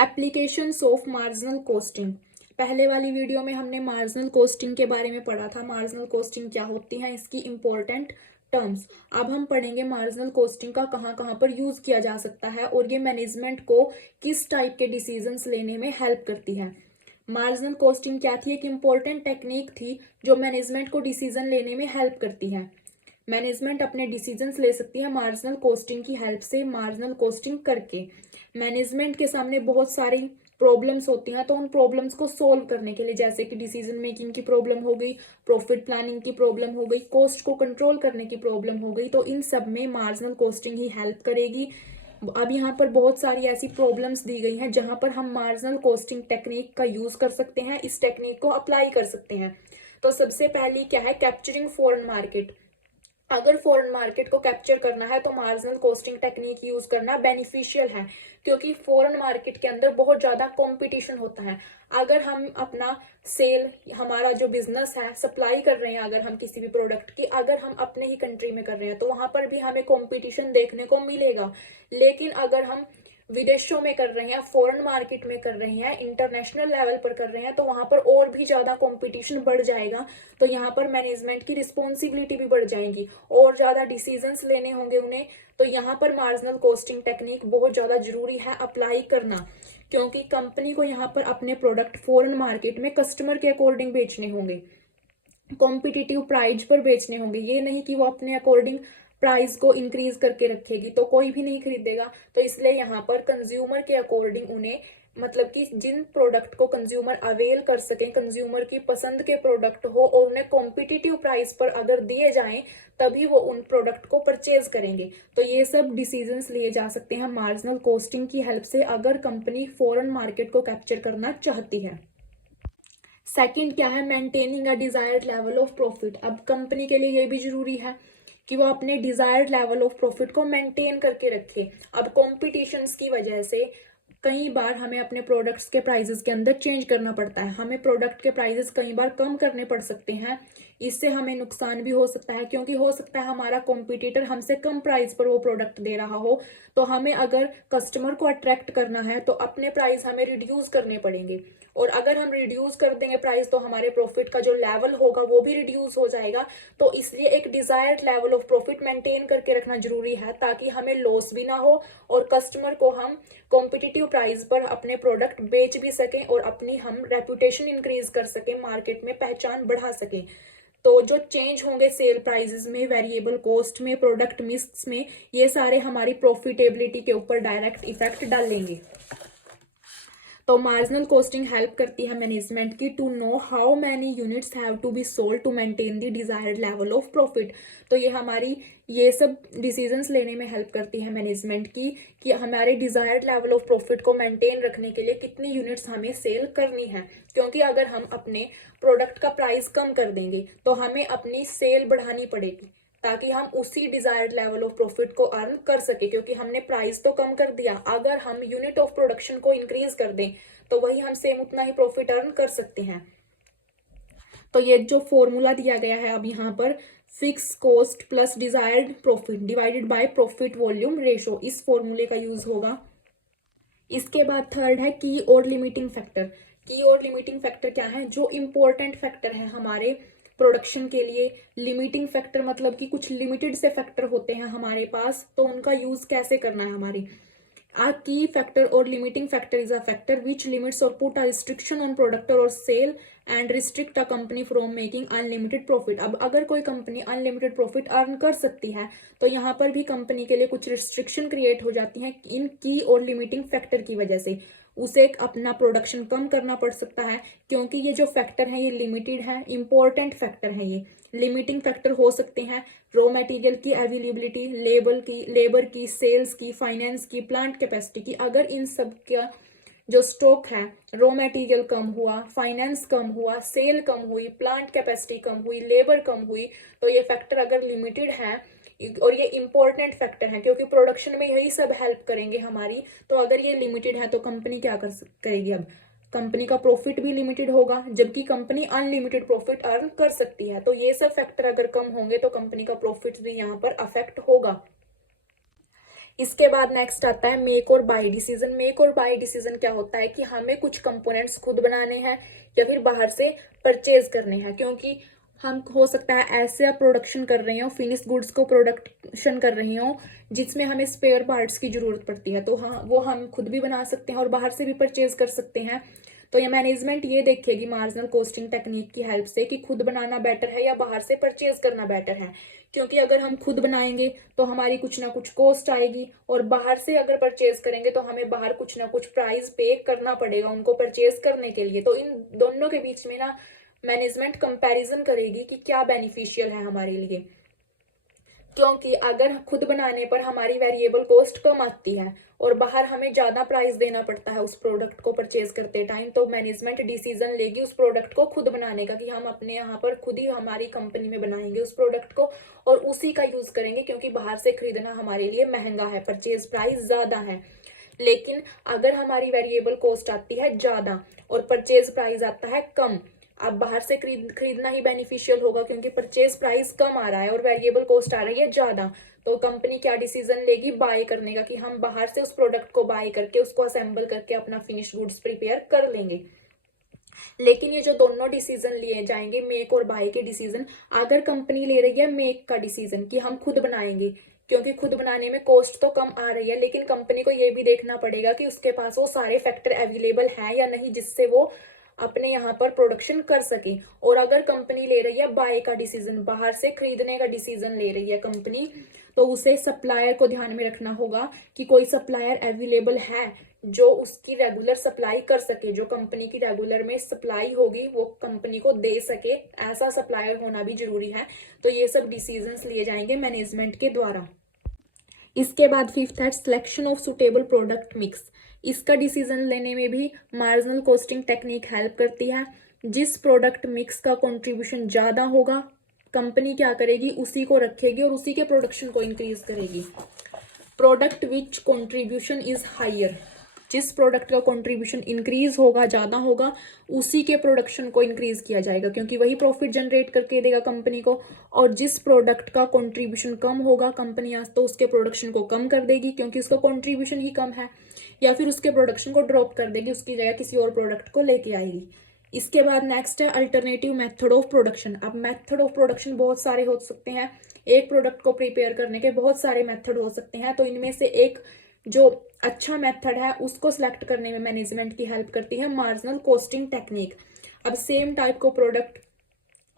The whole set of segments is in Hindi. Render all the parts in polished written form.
Applications of marginal costing. पहले वाली वीडियो में हमने मार्जिनल कॉस्टिंग के बारे में पढ़ा था। मार्जिनल कॉस्टिंग क्या होती है, इसकी इंपॉर्टेंट टर्म्स। अब हम पढ़ेंगे मार्जिनल कॉस्टिंग का कहाँ कहाँ पर यूज किया जा सकता है और ये मैनेजमेंट को किस टाइप के डिसीजंस लेने में हेल्प करती है। मार्जिनल कॉस्टिंग क्या थी? एक इम्पॉर्टेंट टेक्निक थी जो मैनेजमेंट को डिसीजन लेने में हेल्प करती है। मैनेजमेंट अपने डिसीजंस ले सकती है मार्जिनल कॉस्टिंग की हेल्प से। मार्जिनल कॉस्टिंग करके मैनेजमेंट के सामने बहुत सारी प्रॉब्लम्स होती हैं, तो उन प्रॉब्लम्स को सोल्व करने के लिए, जैसे कि डिसीजन मेकिंग की प्रॉब्लम हो गई, प्रॉफिट प्लानिंग की प्रॉब्लम हो गई, कॉस्ट को कंट्रोल करने की प्रॉब्लम हो गई, तो इन सब में मार्जिनल कॉस्टिंग ही हेल्प करेगी। अब यहाँ पर बहुत सारी ऐसी प्रॉब्लम्स दी गई हैं जहां पर हम मार्जिनल कॉस्टिंग टेक्निक का यूज कर सकते हैं, इस टेक्निक को अप्लाई कर सकते हैं। तो सबसे पहली क्या है? Capturing foreign market. अगर फॉरेन मार्केट को कैप्चर करना है तो मार्जिनल कॉस्टिंग टेक्निक यूज करना बेनिफिशियल है, क्योंकि फॉरेन मार्केट के अंदर बहुत ज्यादा कंपटीशन होता है। अगर हम अपना सेल, हमारा जो बिजनेस है, सप्लाई कर रहे हैं, अगर हम किसी भी प्रोडक्ट की, अगर हम अपने ही कंट्री में कर रहे हैं तो वहां पर भी हमें कंपटीशन देखने को मिलेगा। लेकिन अगर हम विदेशों में कर रहे हैं, फॉरेन मार्केट में कर रहे हैं, इंटरनेशनल लेवल पर कर रहे हैं, तो वहां पर और भी ज्यादा कंपटीशन बढ़ जाएगा। तो यहाँ पर मैनेजमेंट की रिस्पॉन्सिबिलिटी भी बढ़ जाएगी और ज्यादा डिसीजंस लेने होंगे उन्हें। तो यहाँ पर मार्जिनल कॉस्टिंग टेक्निक बहुत ज्यादा जरूरी है अप्लाई करना, क्योंकि कंपनी को यहाँ पर अपने प्रोडक्ट फॉरेन मार्केट में कस्टमर के अकॉर्डिंग बेचने होंगे, कॉम्पिटिटिव प्राइस पर बेचने होंगे। ये नहीं कि वो अपने अकॉर्डिंग प्राइस को इंक्रीज करके रखेगी तो कोई भी नहीं खरीदेगा। तो इसलिए यहाँ पर कंज्यूमर के अकॉर्डिंग उन्हें, मतलब कि जिन प्रोडक्ट को कंज्यूमर अवेल कर सके, कंज्यूमर की पसंद के प्रोडक्ट हो और उन्हें कॉम्पिटिटिव प्राइस पर अगर दिए जाएं, तभी वो उन प्रोडक्ट को परचेज करेंगे। तो ये सब डिसीजंस लिए जा सकते हैं मार्जिनल कॉस्टिंग की हेल्प से, अगर कंपनी फॉरेन मार्केट को कैप्चर करना चाहती है। सेकंड क्या है? Maintaining a desired level of profit. अब कंपनी के लिए ये भी जरूरी है कि वो अपने डिजायर्ड लेवल ऑफ प्रॉफिट को मेंटेन करके रखे। अब कॉम्पिटिशन्स की वजह से कई बार हमें अपने प्रोडक्ट्स के प्राइजेस के अंदर चेंज करना पड़ता है। हमें प्रोडक्ट के प्राइजेस कई बार कम करने पड़ सकते हैं। इससे हमें नुकसान भी हो सकता है, क्योंकि हो सकता है हमारा कॉम्पिटिटर हमसे कम प्राइस पर वो प्रोडक्ट दे रहा हो। तो हमें अगर कस्टमर को अट्रैक्ट करना है तो अपने प्राइस हमें रिड्यूस करने पड़ेंगे, और अगर हम रिड्यूस कर देंगे प्राइस तो हमारे प्रॉफिट का जो लेवल होगा वो भी रिड्यूस हो जाएगा। तो इसलिए एक desired level of profit maintain करके रखना जरूरी है, ताकि हमें लॉस भी ना हो और कस्टमर को हम कॉम्पिटिटिव प्राइस पर अपने प्रोडक्ट बेच भी सकें और अपनी हम रेपुटेशन इंक्रीज कर सकें, मार्केट में पहचान बढ़ा सकें। तो जो चेंज होंगे सेल प्राइसेस में, वेरिएबल कॉस्ट में, प्रोडक्ट मिक्स में, ये सारे हमारी प्रॉफिटेबिलिटी के ऊपर डायरेक्ट इफेक्ट डालेंगे। तो मार्जिनल कॉस्टिंग हेल्प करती है मैनेजमेंट की to know how many units have to be sold to maintain the desired level of profit. तो ये हमारी ये सब डिसीजंस लेने में हेल्प करती है मैनेजमेंट की कि हमारे डिजायर्ड लेवल ऑफ प्रॉफिट को मेंटेन रखने के लिए कितनी यूनिट्स हमें सेल करनी है। क्योंकि अगर हम अपने प्रोडक्ट का प्राइस कम कर देंगे तो हमें अपनी सेल बढ़ानी पड़ेगी, ताकि हम उसी डिजायर्ड लेवल ऑफ प्रॉफिट को अर्न कर सके, क्योंकि हमने प्राइस तो कम कर दिया। अगर हम यूनिट ऑफ प्रोडक्शन को इंक्रीज कर दें तो वही हम सेम उतना ही प्रॉफिट अर्न कर सकते हैं। तो ये जो फॉर्मूला दिया गया है अब यहाँ पर, fix cost plus desired profit divided by profit volume ratio, इस फॉर्मूले का यूज होगा। इसके बाद थर्ड है की और लिमिटिंग फैक्टर। की और लिमिटिंग फैक्टर क्या है? जो इम्पोर्टेंट फैक्टर है हमारे प्रोडक्शन के लिए। लिमिटिंग फैक्टर मतलब कि कुछ लिमिटेड से फैक्टर होते हैं हमारे पास, तो उनका यूज कैसे करना है हमारी। A key factor or limiting factor is a factor which limits or put a restriction on product or sale and restrict a company from making unlimited profit। अब अगर कोई कंपनी अनलिमिटेड प्रॉफिट अर्न कर सकती है तो यहाँ पर भी कंपनी के लिए कुछ रिस्ट्रिक्शन क्रिएट हो जाती हैं इन की और लिमिटिंग फैक्टर की वजह से। उसे अपना प्रोडक्शन कम करना पड़ सकता है, क्योंकि ये जो फैक्टर है ये लिमिटेड है, इंपॉर्टेंट फैक्टर है। ये लिमिटिंग फैक्टर हो सकते हैं रॉ मटेरियल की अवेलेबिलिटी, लेबर की, सेल्स की, फाइनेंस की, प्लांट कैपेसिटी की। अगर इन सब का जो स्टॉक है, रॉ मटेरियल कम हुआ, फाइनेंस कम हुआ, सेल कम हुई, प्लांट कैपेसिटी कम हुई, लेबर कम हुई, तो ये फैक्टर अगर लिमिटेड है और ये इंपॉर्टेंट फैक्टर है, क्योंकि प्रोडक्शन में यही सब हेल्प करेंगे हमारी। तो अगर ये लिमिटेड है तो कंपनी क्या करेगी? अब कंपनी का प्रॉफिट भी लिमिटेड होगा, जबकि कंपनी अनलिमिटेड प्रॉफिट अर्न कर सकती है। तो ये सब फैक्टर अगर कम होंगे तो कंपनी का प्रॉफिट भी यहाँ पर अफेक्ट होगा। इसके बाद नेक्स्ट आता है मेक और बाय डिसीजन। मेक और बाय डिसीजन क्या होता है कि हमें कुछ कंपोनेंट्स खुद बनाने हैं या फिर बाहर से परचेज करने हैं, क्योंकि हम हो सकता है ऐसे प्रोडक्शन कर रहे हो, फिनिश गुड्स को प्रोडक्शन कर रही हो जिसमें हमें स्पेयर पार्ट्स की जरूरत पड़ती है, तो हाँ वो हम खुद भी बना सकते हैं और बाहर से भी परचेज कर सकते हैं। तो ये मैनेजमेंट ये देखेगी मार्जिनल कॉस्टिंग टेक्निक की हेल्प से कि खुद बनाना बेटर है या बाहर से परचेज करना बेटर है, क्योंकि अगर हम खुद बनाएंगे तो हमारी कुछ ना कुछ कॉस्ट आएगी और बाहर से अगर परचेज करेंगे तो हमें बाहर कुछ ना कुछ प्राइस पे करना पड़ेगा उनको परचेज करने के लिए। तो इन दोनों के बीच में ना मैनेजमेंट कंपैरिजन करेगी कि क्या बेनिफिशियल है हमारे लिए, क्योंकि अगर खुद बनाने पर हमारी वेरिएबल कॉस्ट कम आती है और बाहर हमें ज्यादा प्राइस देना पड़ता है उस प्रोडक्ट को परचेज करते टाइम, तो मैनेजमेंट डिसीजन लेगी उस प्रोडक्ट को खुद बनाने का कि हम अपने यहाँ पर खुद ही हमारी कंपनी में बनाएंगे उस प्रोडक्ट को और उसी का यूज करेंगे, क्योंकि बाहर से खरीदना हमारे लिए महंगा है, परचेज प्राइस ज्यादा है। लेकिन अगर हमारी वेरिएबल कॉस्ट आती है ज्यादा और परचेज प्राइस आता है कम, अब बाहर से खरीदना ही बेनिफिशियल होगा क्योंकि परचेज प्राइस कम आ रहा है और वेरिएबल कॉस्ट आ रही है ज्यादा, तो कंपनी क्या डिसीजन लेगी, बाय करने का, कि हम बाहर से उस प्रोडक्ट को बाय करके उसको असेंबल करके अपना फिनिश गुड्स प्रिपेयर कर लेंगे। लेकिन ये जो दोनों डिसीजन लिए जाएंगे मेक और बाय के डिसीजन, अगर कंपनी ले रही है मेक का डिसीजन कि हम खुद बनाएंगे, क्योंकि खुद बनाने में कॉस्ट तो कम आ रही है, लेकिन कंपनी को ये भी देखना पड़ेगा कि उसके पास वो सारे फैक्टर अवेलेबल हैं या नहीं जिससे वो अपने यहाँ पर प्रोडक्शन कर सके। और अगर कंपनी ले रही है बाय का डिसीजन, बाहर से खरीदने का डिसीजन ले रही है कंपनी, तो उसे सप्लायर को ध्यान में रखना होगा कि कोई सप्लायर अवेलेबल है जो उसकी रेगुलर सप्लाई कर सके, जो कंपनी की रेगुलर में सप्लाई होगी वो कंपनी को दे सके, ऐसा सप्लायर होना भी जरूरी है। तो ये सब डिसीजंस लिए जाएंगे मैनेजमेंट के द्वारा। इसके बाद फिफ्थ है selection of suitable product mix. इसका डिसीजन लेने में भी मार्जिनल कॉस्टिंग टेक्निक हेल्प करती है। जिस प्रोडक्ट मिक्स का कंट्रीब्यूशन ज्यादा होगा कंपनी क्या करेगी, उसी को रखेगी और उसी के प्रोडक्शन को इंक्रीज करेगी। Product which contribution is higher, जिस प्रोडक्ट का कंट्रीब्यूशन इंक्रीज होगा, ज्यादा होगा, उसी के प्रोडक्शन को इंक्रीज किया जाएगा क्योंकि वही प्रॉफिट जनरेट करके देगा कंपनी को। और जिस प्रोडक्ट का कंट्रीब्यूशन कम होगा कंपनी आज तो उसके प्रोडक्शन को कम कर देगी क्योंकि उसका कंट्रीब्यूशन ही कम है, या फिर उसके प्रोडक्शन को ड्रॉप कर देगी, उसकी जगह किसी और प्रोडक्ट को लेके आएगी। इसके बाद नेक्स्ट है अल्टरनेटिव मेथड ऑफ प्रोडक्शन। अब मेथड ऑफ प्रोडक्शन बहुत सारे हो सकते हैं, एक प्रोडक्ट को प्रिपेयर करने के बहुत सारे मेथड हो सकते हैं, तो इनमें से एक जो अच्छा मेथड है उसको सिलेक्ट करने में मैनेजमेंट की हेल्प करती है मार्जिनल कॉस्टिंग टेक्निक। अब सेम टाइप को प्रोडक्ट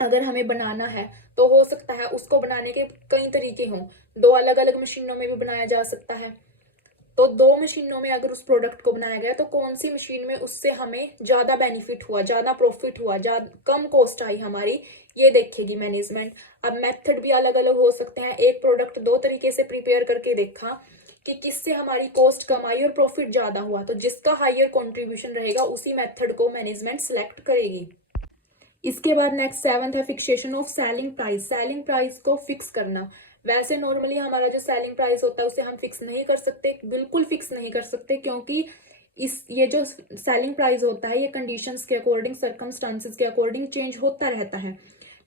अगर हमें बनाना है तो हो सकता है उसको बनाने के कई तरीके हों, दो अलग अलग मशीनों में भी बनाया जा सकता है। तो दो मशीनों में अगर उस प्रोडक्ट को बनाया गया तो कौन सी मशीन में उससे हमें ज्यादा बेनिफिट हुआ, ज्यादा प्रॉफिट हुआ, ज्यादा कम कॉस्ट आई हमारी, ये देखेगी मैनेजमेंट। अब मेथड भी अलग अलग हो सकते हैं, एक प्रोडक्ट दो तरीके से प्रिपेयर करके देखा कि किससे हमारी कॉस्ट कम आई और प्रॉफिट ज्यादा हुआ, तो जिसका हायर कंट्रीब्यूशन रहेगा उसी मेथड को मैनेजमेंट सिलेक्ट करेगी। इसके बाद नेक्स्ट सेवंथ है fixation of selling price. Selling price को फिक्स करना। वैसे नॉर्मली हमारा जो सेलिंग प्राइस होता है उसे हम फिक्स नहीं कर सकते, बिल्कुल फिक्स नहीं कर सकते, क्योंकि ये जो सेलिंग प्राइस होता है ये कंडीशंस के अकॉर्डिंग, सर्कमस्टांसेस के अकॉर्डिंग चेंज होता रहता है।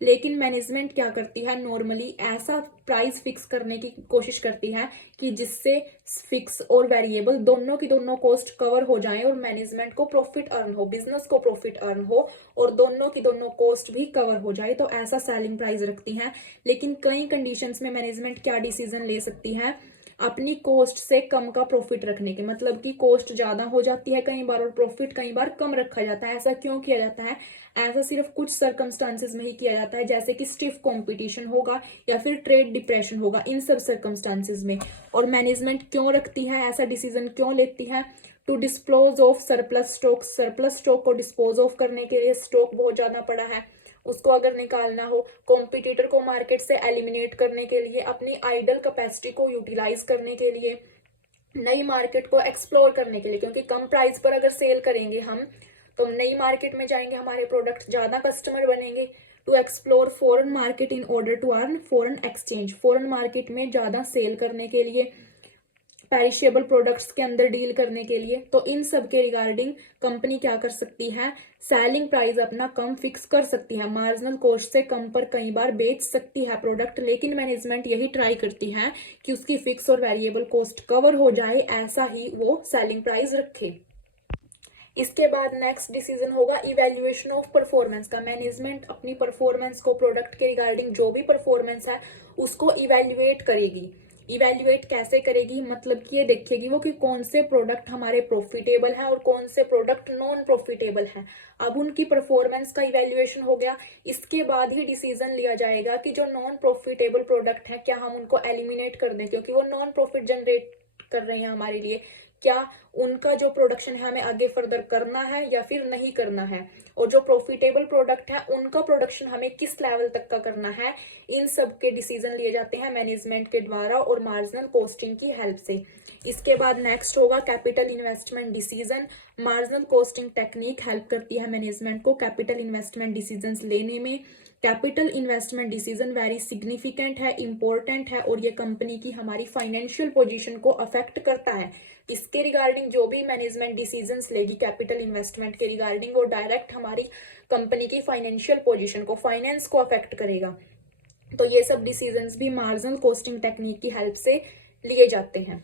लेकिन मैनेजमेंट क्या करती है, नॉर्मली ऐसा प्राइस फिक्स करने की कोशिश करती है कि जिससे फिक्स और वेरिएबल दोनों की दोनों कॉस्ट कवर हो जाए और मैनेजमेंट को प्रॉफिट अर्न हो, बिजनेस को प्रॉफिट अर्न हो और दोनों की दोनों कॉस्ट भी कवर हो जाए, तो ऐसा सेलिंग प्राइस रखती है। लेकिन कई कंडीशंस में मैनेजमेंट क्या डिसीजन ले सकती है, अपनी कॉस्ट से कम का प्रॉफिट रखने के, मतलब कि कॉस्ट ज्यादा हो जाती है कई बार और प्रॉफिट कई बार कम रखा जाता है। ऐसा क्यों किया जाता है, ऐसा सिर्फ कुछ सर्कमस्टांसेस में ही किया जाता है, जैसे कि स्टिफ कंपटीशन होगा या फिर ट्रेड डिप्रेशन होगा, इन सब सर्कमस्टांसेस में। और मैनेजमेंट क्यों रखती है, ऐसा डिसीजन क्यों लेती है, to dispose of surplus stock. Surplus stock को डिस्पोज ऑफ करने के लिए, स्टॉक बहुत ज्यादा पड़ा है उसको अगर निकालना हो, कॉम्पिटिटर को मार्केट से एलिमिनेट करने के लिए, अपनी आइडल कैपेसिटी को यूटिलाइज करने के लिए, नई मार्केट को एक्सप्लोर करने के लिए, क्योंकि कम प्राइस पर अगर सेल करेंगे हम तो नई मार्केट में जाएंगे, हमारे प्रोडक्ट ज्यादा कस्टमर बनेंगे। To explore foreign market in order to earn foreign exchange, foreign market में ज्यादा सेल करने के लिए, पेरिशेबल प्रोडक्ट्स के अंदर डील करने के लिए। तो इन सब के रिगार्डिंग कंपनी क्या कर सकती है, सेलिंग प्राइस अपना कम फिक्स कर सकती है, मार्जिनल कॉस्ट से कम पर कई बार बेच सकती है प्रोडक्ट, लेकिन मैनेजमेंट यही ट्राई करती है कि उसकी फिक्स और वेरिएबल कॉस्ट कवर हो जाए, ऐसा ही वो सेलिंग प्राइस रखे। इसके बाद नेक्स्ट डिसीजन होगा इवेल्युएशन ऑफ परफॉर्मेंस का। मैनेजमेंट अपनी परफॉर्मेंस को, प्रोडक्ट के रिगार्डिंग जो भी परफॉर्मेंस है उसको इवेल्युएट करेगी। इवेल्युएट कैसे करेगी, मतलब कि ये देखेगी वो कि कौन से प्रोडक्ट हमारे प्रॉफिटेबल हैं और कौन से प्रोडक्ट नॉन प्रॉफिटेबल हैं। अब उनकी परफॉर्मेंस का इवेल्युएशन हो गया, इसके बाद ही डिसीजन लिया जाएगा कि जो नॉन प्रॉफिटेबल प्रोडक्ट है क्या हम उनको एलिमिनेट कर दें, क्योंकि वो नॉन प्रॉफिट जनरेट कर रहे हैं हमारे लिए, क्या उनका जो प्रोडक्शन है हमें आगे फर्दर करना है या फिर नहीं करना है, और जो प्रॉफिटेबल प्रोडक्ट है उनका प्रोडक्शन हमें किस लेवल तक का करना है। इन सब के डिसीजन लिए जाते हैं मैनेजमेंट के द्वारा और मार्जिनल कॉस्टिंग की हेल्प से। इसके बाद नेक्स्ट होगा capital investment decision. Marginal costing technique help करती है मैनेजमेंट को कैपिटल इन्वेस्टमेंट डिसीजंस लेने में। Capital investment decision very significant है, इंपॉर्टेंट है, और ये कंपनी की हमारी फाइनेंशियल पोजीशन को अफेक्ट करता है। इसके रिगार्डिंग जो भी मैनेजमेंट डिसीजंस लेगी कैपिटल इन्वेस्टमेंट के रिगार्डिंग, वो डायरेक्ट हमारी कंपनी की फाइनेंशियल पोजीशन को, फाइनेंस को अफेक्ट करेगा। तो ये सब डिसीजंस भी मार्जिनल कॉस्टिंग टेक्निक की हेल्प से लिए जाते हैं।